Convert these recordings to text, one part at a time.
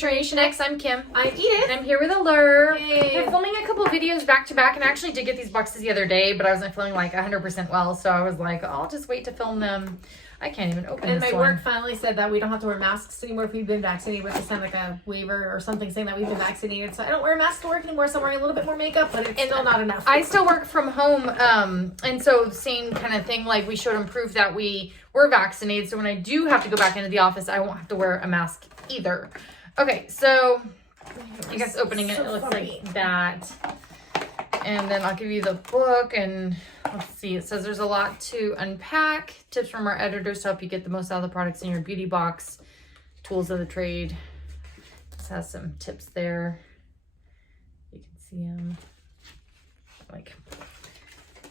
Generation X. I'm Kim. I'm Edith. And I'm here with Allure. Yay. We're filming a couple videos back to back, and I actually did get these boxes the other day, but I wasn't feeling like 100% well, so I was like, I'll just wait to film them. I can't even open And this my one. work finally said that we don't have to wear masks anymore if we've been vaccinated. We have to sign like a waiver or something saying that we've been vaccinated. So I don't wear a mask to work anymore, so I'm wearing a little bit more makeup, but it's still not enough. I still work from home, and so same kind of thing, like we showed them proof that we were vaccinated, so when I do have to go back into the office, I won't have to wear a mask either. Okay, so I guess opening it, it looks like that. And then I'll give you the book, and let's see, it says there's a lot to unpack. Tips from our editors to help you get the most out of the products in your beauty box. Tools of the trade. This has some tips there. You can see them.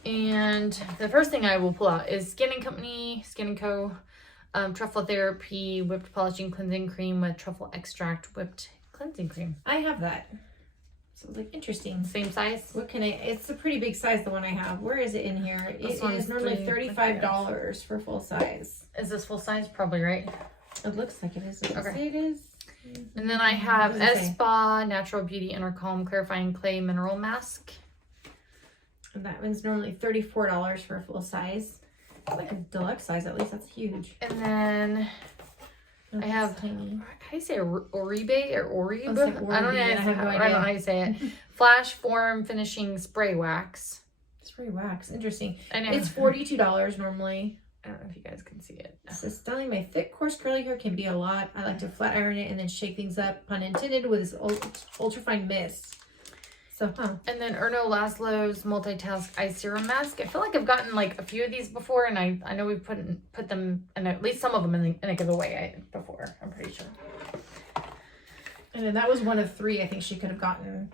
And the first thing I will pull out is Skin & Co. Truffle Therapy Whipped Polishing Cleansing Cream with Truffle Extract Whipped Cleansing Cream. I have that. So it's like interesting. Same size? What can I? It's a pretty big size, the one I have. Where is it in here? It is normally $35 for full size. Is this full size? Probably, right? It looks like it is. Does it Okay. say it is? And then I have What does it say? Spa Natural Beauty Inner Calm Clarifying Clay Mineral Mask. And that one's normally $34 for a full size. It's like a deluxe size, at least. That's huge. And then I have, tiny. how do you say Oribe or Oribe? Looks like I don't know. Oribe, I have no I don't know idea. how you say it. Flash Form Finishing Spray Wax. Spray wax. Interesting. I know. It's $42 normally. I don't know if you guys can see it. It says styling my thick, coarse, curly hair can be a lot. I like to flat iron it and then shake things up, pun intended, with this ultra fine mist. So, And then Erno Laszlo's Multitask Eye Serum Mask. I feel like I've gotten like a few of these before, and I know we've put them, and at least some of them in a giveaway before, I'm pretty sure. And then that was one of 3 I think she could have gotten.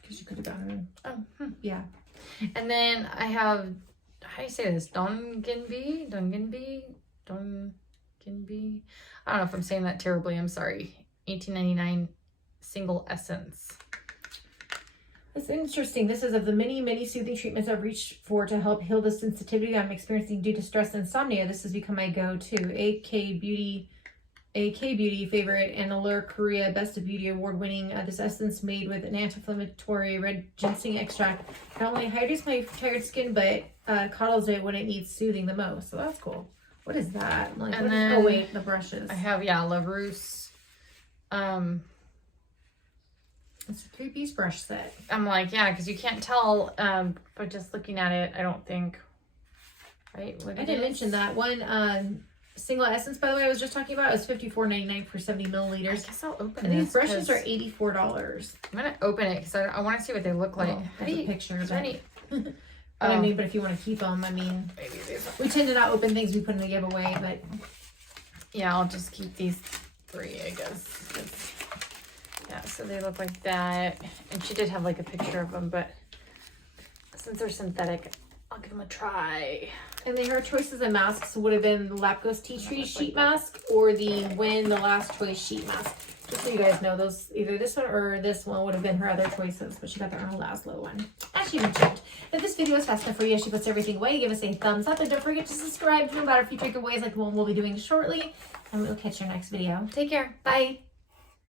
Because you could have gotten, yeah. And then I have, how do you say this? Donginby? I don't know if I'm saying that terribly. I'm sorry. $18.99 single essence. It's interesting. This is of the many soothing treatments I've reached for to help heal the sensitivity I'm experiencing due to stress and insomnia. This has become my go-to. AK Beauty favorite, and Allure Korea Best of Beauty award-winning. This essence made with an anti-inflammatory red ginseng extract not only hydrates my tired skin, but coddles it when it needs soothing the most. So that's cool. What is that? Like, And what then is, oh wait, the brushes. I have, yeah, La Rousse. It's a 3-piece brush set. I'm like, yeah, because you can't tell, but just looking at it, I don't think, right? What I it didn't is? mention that one. Single essence, by the way, I was just talking about, is $54.99 for 70 I milliliters. guess I'll open And this. these brushes 'cause are $84. I'm going to open it because I want to see what they look like. Oh, How there's do a you, picture of is there it. any- I mean, but if you want to keep them, I mean, maybe these. we tend to not open things we put in the giveaway, but Yeah, I'll just keep these 3, I guess. 'cause, yeah, so they look like that. And she did have like a picture of them, but since they're synthetic, I'll give them a try. and her choices of masks would have been the Lapkos Tea Tree looks sheet like that. mask or the Win the Last Choice sheet mask. Just so you guys know, those either this one or this one would have been her other choices, but she got the Erno Laszlo one. As she mentioned, if this video is fast enough for you, she puts everything away, give us a thumbs up, and don't forget to subscribe to know about our future giveaways like the one we'll be doing shortly. And we'll catch you next video. Take care. Bye.